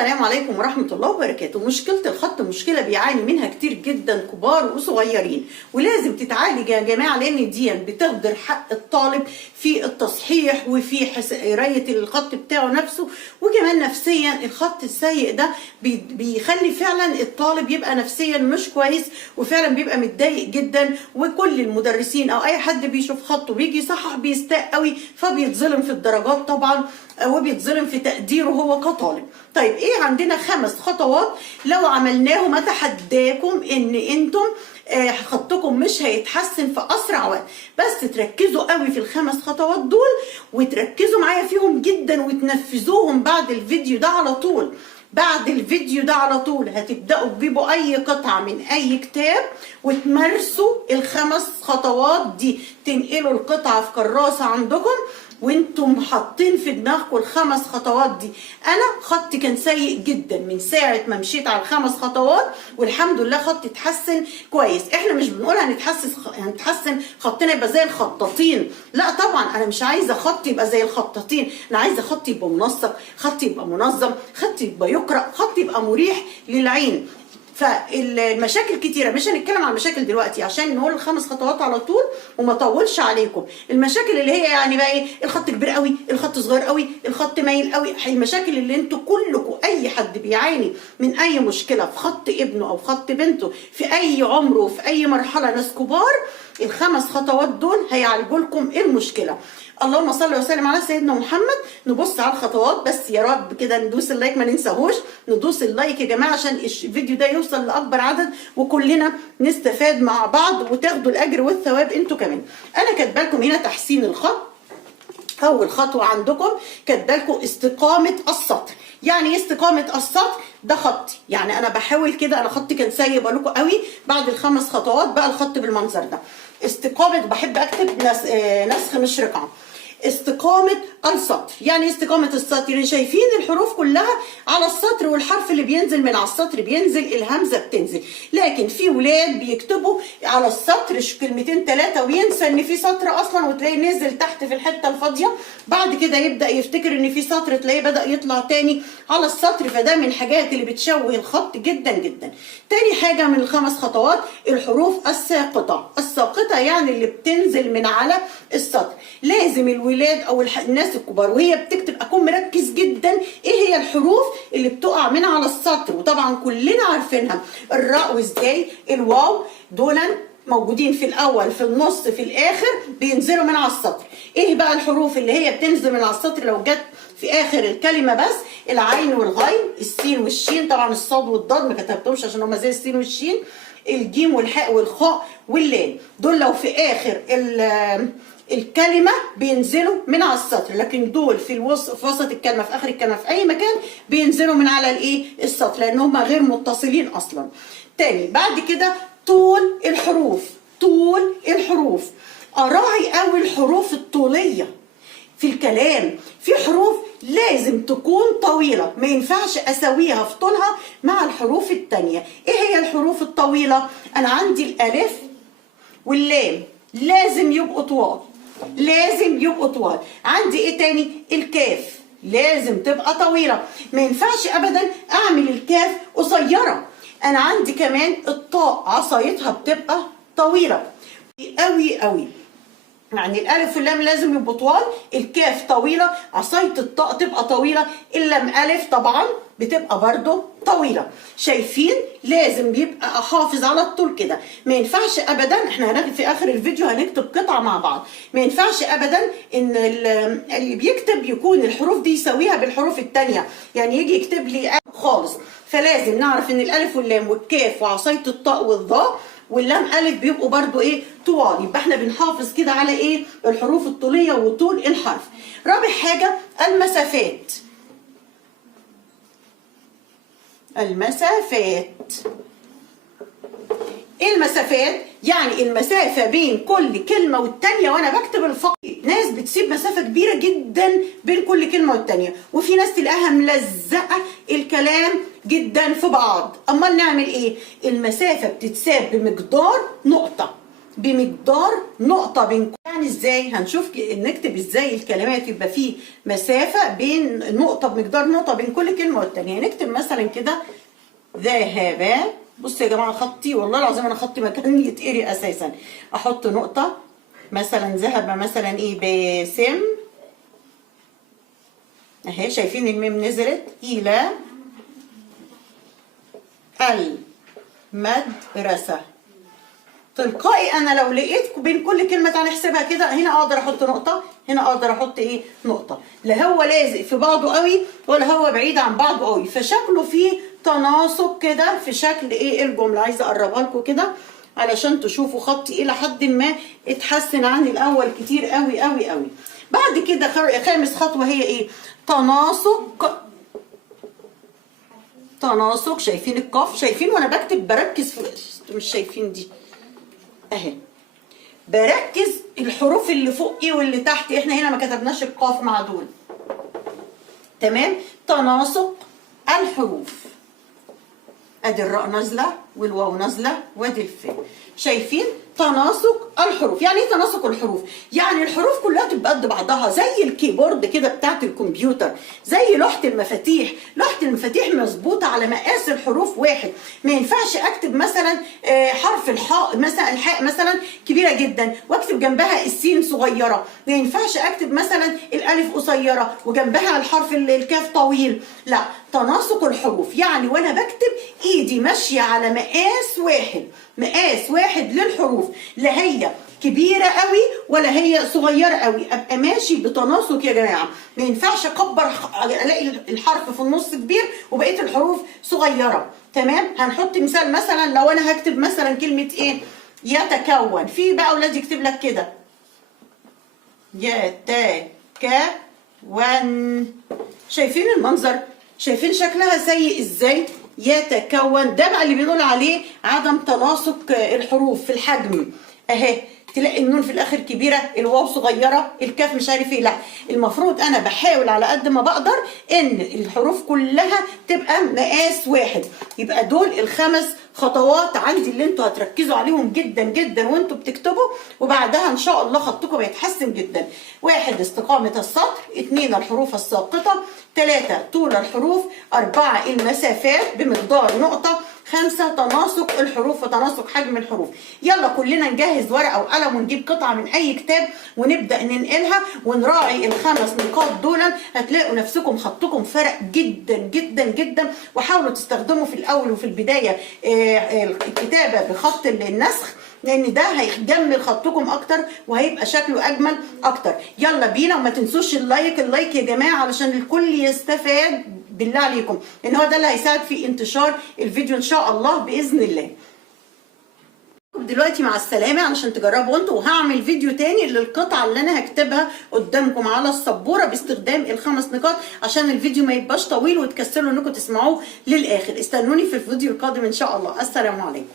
السلام عليكم ورحمة الله وبركاته. مشكلة الخط مشكلة بيعاني منها كتير جدا كبار وصغيرين، ولازم تتعالج يا جماعة، لأن دي بتهدر حق الطالب في التصحيح وفي قراية الخط بتاعه نفسه، وكمان نفسيا الخط السيء ده بيخلي فعلا الطالب يبقى نفسيا مش كويس، وفعلا بيبقى متضايق جدا. وكل المدرسين أو أي حد بيشوف خطه بيجي يصحح بيستاء قوي، فبيتظلم في الدرجات طبعا، وبيتظلم في تقديره هو كطالب. طيب ايه، عندنا 5 خطوات لو عملناهم اتحداكم ان انتم خطكم مش هيتحسن في اسرع وقت، بس تركزوا قوي في ال5 خطوات دول وتركزوا معايا فيهم جدا وتنفذوهم بعد الفيديو ده على طول. بعد الفيديو ده على طول هتبدأوا تجيبوا أي قطعة من أي كتاب وتمارسوا ال5 خطوات دي، تنقلوا القطعة في كراسة عندكم وانتم حاطين في دماغكم ال5 خطوات دي. انا خطي كان سيء جدا من ساعه ما مشيت على ال5 خطوات، والحمد لله خطي اتحسن كويس. احنا مش بنقول هنتحسن خطنا يبقى زي الخطاطين، لا طبعا انا مش عايزه خطي يبقى زي الخطاطين، انا عايزه خطي يبقى منسق، خطي يبقى منظم، خطي يبقى يقرا، خطي يبقى مريح للعين. فالمشاكل كتيره، مش هنتكلم عن المشاكل دلوقتي عشان نقول ال5 خطوات على طول وما اطولش عليكم. المشاكل اللي هي يعني بقى ايه، الخط كبير قوي، الخط صغير قوي، الخط مايل قوي، المشاكل اللي انتوا كلكم اي حد بيعاني من اي مشكله في خط ابنه او خط بنته في اي عمر وفي اي مرحله، ناس كبار، ال5 خطوات دول هيعالجوا لكم المشكله. اللهم صل وسلم على سيدنا محمد. نبص على الخطوات بس يا رب كده، ندوس اللايك، ما ننساهوش ندوس اللايك يا جماعه عشان الفيديو ده يوصل لاكبر عدد وكلنا نستفاد مع بعض وتاخدوا الاجر والثواب انتوا كمان. انا كاتبه لكم هنا تحسين الخط. اول خطوه عندكم كاتبه لكم استقامه السطر. يعني ايه استقامه السطر؟ ده خطي، يعني انا بحاول كده، انا خطي كان سيء بقول لكم قوي، بعد ال5 خطوات بقى الخط بالمنظر ده. استقامه، بحب اكتب نسخ مش رقعه. استقامة السطر، يعني استقامة السطر، يعني شايفين الحروف كلها على السطر، والحرف اللي بينزل من على السطر بينزل، الهمزة بتنزل. لكن في ولاد بيكتبوا على السطر كلمتين 3 وينسى ان في سطر اصلا، وتلاقيه نزل تحت في الحتة الفاضية، بعد كده يبدأ يفتكر ان في سطر، تلاقيه بدأ يطلع تاني على السطر. فده من الحاجات اللي بتشوه الخط جدا جدا. تاني حاجة من ال5 خطوات الحروف الساقطة. الساقطة يعني اللي بتنزل من على السطر. لازم الولاد او الناس الكبار وهي بتكتب اكون مركز جدا ايه هي الحروف اللي بتقع من على السطر، وطبعا كلنا عارفينها، الراء وازاي الواو، دول موجودين في الاول في النص في الاخر بينزلوا من على السطر. ايه بقى الحروف اللي هي بتنزل من على السطر لو جت في اخر الكلمه بس؟ العين والغين، السين والشين، طبعا الصاد والضاد ما كتبتهمش عشان هم زي السين والشين، الجيم والحاء والخاء واللام، دول لو في اخر الكلمة بينزلوا من على السطر، لكن دول في وسط الكلمة، في آخر الكلمة، في أي مكان بينزلوا من على الإيه؟ السطر، لأن هم غير متصلين أصلا. تاني بعد كده طول الحروف. طول الحروف، أراعي قوي الحروف الطولية في الكلام. في حروف لازم تكون طويلة، ما ينفعش أسويها في طولها مع الحروف التانية. إيه هي الحروف الطويلة؟ أنا عندي الألف واللام لازم يبقوا طوال، لازم يبقوا طوال. عندي ايه تاني؟ الكاف لازم تبقى طويله، ما ينفعش ابدا اعمل الكاف قصيره. انا عندي كمان الطاء عصايتها بتبقى طويله قوي قوي، يعني الالف واللام لازم يبقوا طوال، الكاف طويله، عصايه الطاء تبقى طويله، اللام الف طبعا بتبقى برضو طويله. شايفين؟ لازم بيبقى احافظ على الطول كده، ما ينفعش ابدا. احنا هناخد في اخر الفيديو هنكتب قطعه مع بعض، ما ينفعش ابدا ان اللي بيكتب يكون الحروف دي يساويها بالحروف الثانيه، يعني يجي يكتب لي خالص. فلازم نعرف ان الالف واللام والكاف وعصايه الطاء والظاء واللام الف بيبقوا برضو ايه؟ طوال. يبقى احنا بنحافظ كده على ايه؟ الحروف الطوليه وطول الحرف. رابع حاجه المسافات. المسافات، ايه المسافات؟ يعني المسافة بين كل كلمة والتانية وانا بكتب الفقرة. ناس بتسيب مسافة كبيرة جدا بين كل كلمة والتانية، وفي ناس تلاقيها ملزقة الكلام جدا في بعض. امال نعمل ايه؟ المسافة بتتساب بمقدار نقطة، بمقدار نقطة بين، يعني ازاي هنشوف نكتب ازاي الكلمات يبقى فيه مسافة بين نقطة بمقدار نقطة بين كل كلمة والتانية. نكتب مثلا كده ذهب. بصوا يا جماعة خطي والله العظيم انا خطي مكان يتقري اساسا. احط نقطة مثلا ذهب مثلا ايه باسم اهي، شايفين الميم نزلت الى المدرسة. تلقائي انا لو لقيت بين كل كلمه تعالى نحسبها كده، هنا اقدر احط نقطه، هنا اقدر احط ايه نقطه، لا هو لازق في بعضه قوي ولا هو بعيد عن بعضه قوي، فشكله فيه تناسق كده في شكل ايه الجمله. عايزه اقربها لكم كده علشان تشوفوا خطي الى حد ما اتحسن عن الاول كتير قوي قوي قوي. بعد كده خامس خطوه هي ايه؟ تناسق. تناسق. شايفين القاف؟ شايفين وانا بكتب بركز في، مش شايفين دي اهي، بركز الحروف اللي فوقي واللي تحتي. احنا هنا ما كتبناش القاف مع دول. تمام. تناسق الحروف. ادي الراء نازله والواو نازله وادي الفاء. شايفين تناسق الحروف؟ يعني ايه تناسق الحروف؟ يعني الحروف كلها تبقى قد بعضها زي الكيبورد كده بتاعت الكمبيوتر، زي لوحه المفاتيح. لوحه المفاتيح مظبوطه على مقاس الحروف واحد. ما ينفعش اكتب مثلا حرف الحاء مثلا، الحاء مثلا كبيره جدا واكتب جنبها السين صغيره. ما ينفعش اكتب مثلا الالف قصيره وجنبها الحرف الكاف طويل. لا، تناسق الحروف يعني وانا بكتب ايدي ماشيه على مقاس واحد. مقاس واحد للحروف، لا هي كبيره قوي ولا هي صغيره قوي، ابقى ماشي بتناسق يا جماعه. ما ينفعش اكبر الاقي الحرف في النص كبير وبقيه الحروف صغيره. تمام. هنحط مثال مثلا لو انا هكتب مثلا كلمه ايه؟ يتكون. في بقى اولاد يكتب لك كده يتكون. شايفين المنظر؟ شايفين شكلها سيء ازاي؟ يتكون. ده بقى اللي بنقول عليه عدم تناسق الحروف في الحجم. اهي تلاقي النون في الاخر كبيره، الواو صغيره، الكاف مش عارف ايه. لا، المفروض انا بحاول على قد ما بقدر ان الحروف كلها تبقى مقاس واحد. يبقى دول الخمس خطوات عندي اللي انتوا هتركزوا عليهم جدا جدا وانتوا بتكتبوا، وبعدها ان شاء الله خطكم هيتحسن جدا. 1 استقامه السطر، 2 الحروف الساقطه، 3 طول الحروف، 4 المسافات بمقدار نقطه، 5 تناسق الحروف وتناسق حجم الحروف. يلا كلنا نجهز ورقه وقلم ونجيب قطعه من اي كتاب ونبدا ننقلها ونراعي الخمس نقاط دول. هتلاقوا نفسكم خطكم فرق جدا جدا جدا. وحاولوا تستخدموا في الاول وفي البدايه الكتابه بخط النسخ، لان ده هيجمل خطكم اكتر وهيبقى شكله اجمل اكتر. يلا بينا. وما تنسوش اللايك يا جماعه علشان الكل يستفاد بالله عليكم، لان هو ده اللي هيساعد في انتشار الفيديو ان شاء الله باذن الله. دلوقتي مع السلامه علشان تجربوا انتوا، وهعمل فيديو تاني للقطعه اللي انا هكتبها قدامكم على السبوره باستخدام الخمس نقاط عشان الفيديو ما يبقاش طويل وتكسلوا انكم تسمعوه للاخر. استنوني في الفيديو القادم ان شاء الله. السلام عليكم.